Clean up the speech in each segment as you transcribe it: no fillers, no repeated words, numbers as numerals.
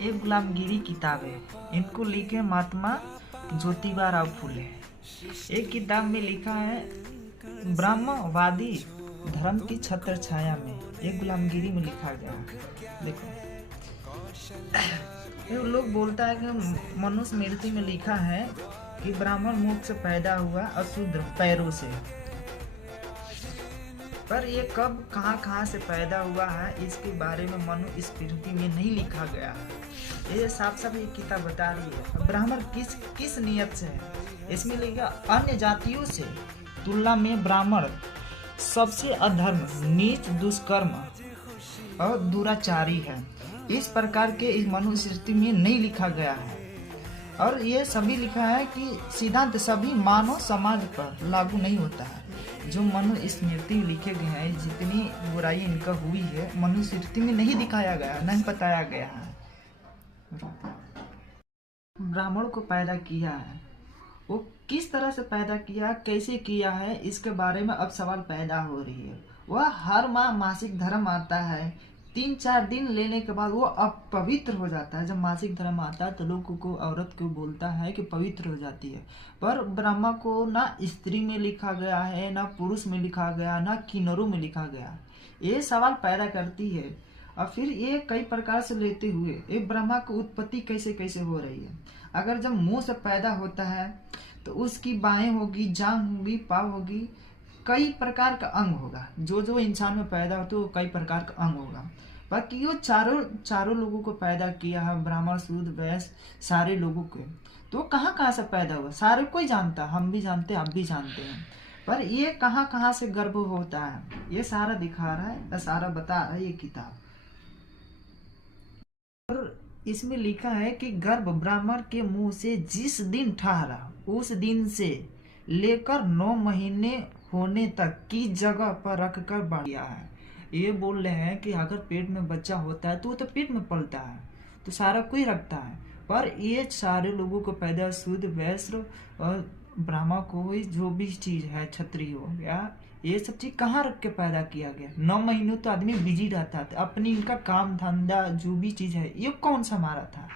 ये गुलामगिरी किताब है। इनको लिखे महात्मा ज्योतिबा राव फुले। एक किताब में लिखा है ब्रह्मवादी धर्म की छत्र छाया में, ये गुलामगिरी में लिखा गया है। देखो ये लोग बोलता है कि मनुस्मृति में लिखा है कि ब्राह्मण मुख से पैदा हुआ अशुद्र पैरों से, पर ये कब कहाँ से पैदा हुआ है इसके बारे में मनुस्मृति में नहीं लिखा गया है। ये साफ साफ ये किताब बता रही है ब्राह्मण किस नियत से है। इसमें लिखा अन्य जातियों से तुलना में ब्राह्मण सबसे अधर्म, नीच, दुष्कर्म और दुराचारी है। इस प्रकार के इस मनुस्मृति में नहीं लिखा गया है। और ये सभी लिखा है कि सिद्धांत सभी मानव समाज पर लागू नहीं होता है। जो मनुस्मृति में लिखे गए हैं, जितनी बुराई इनका हुई है मनुस्मृति में नहीं दिखाया गया, नहीं बताया गया है। ब्राह्मण को पैदा किया है, वो किस तरह से पैदा किया, कैसे किया है, इसके बारे में अब सवाल पैदा हो रही है। वह हर माह मासिक धर्म आता है, 3-4 दिन लेने के बाद वो अपवित्र हो जाता है। जब मासिक धर्म आता है तो लोगों को, औरत को बोलता है कि पवित्र हो जाती है। पर ब्रह्मा को ना स्त्री में लिखा गया है, ना पुरुष में लिखा गया, ना किन्नरों में लिखा गया। ये सवाल पैदा करती है। और फिर ये कई प्रकार से लेते हुए ये ब्रह्मा की उत्पत्ति कैसे कैसे हो रही है। अगर जब मुंह से पैदा होता है तो उसकी बाहें होगी, जांघ होगी, पाँव होगी, कई प्रकार का अंग होगा। जो इंसान में पैदा होता है वो कई प्रकार का अंग होगा। बाकी वो चारों लोगों को पैदा किया है, ब्राह्मण, शूद्र, वैश्य, सारे लोगों को। तो कहाँ से पैदा हुआ सारे कोई जानता, हम भी जानते, आप भी जानते हैं। पर ये कहाँ से गर्भ होता है, ये सारा दिखा रहा है, सारा बता रहा है ये किताब। और इसमें लिखा है कि गर्भ ब्राह्मण के मुंह से जिस दिन ठहरा उस दिन से लेकर 9 महीने होने तक की जगह पर रखकर बढ़ गया है। ये बोल रहे हैं कि अगर पेट में बच्चा होता है तो वो तो पेट में पलता है, तो सारा कोई रखता है। पर ये सारे लोगों को पैदा, शुद्ध, वैश्य और ब्राह्मण को जो भी चीज है, क्षत्रिय हो गया, ये सब चीज कहाँ रख के पैदा किया गया। 9 महीनों तो आदमी बिजी रहता था अपनी, इनका काम धंधा जो भी चीज है ये कौन संभाला था।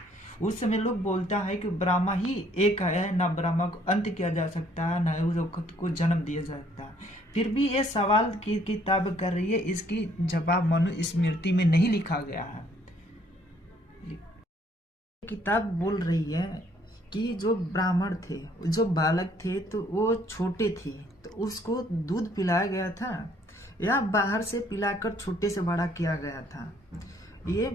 उस समय लोग बोलता है कि ब्रह्मा ही एक है, ना ब्रह्मा को अंत किया जा सकता है, ना उस खुद को जन्म दिया जा सकता है। फिर भी ये सवाल की किताब कर रही है, इसकी जवाब मनुस्मृति में नहीं लिखा गया है। किताब बोल रही है कि जो ब्राह्मण थे, जो बालक थे, तो वो छोटे थे तो उसको दूध पिलाया गया था या बाहर से पिलाकर छोटे से बड़ा किया गया था। ये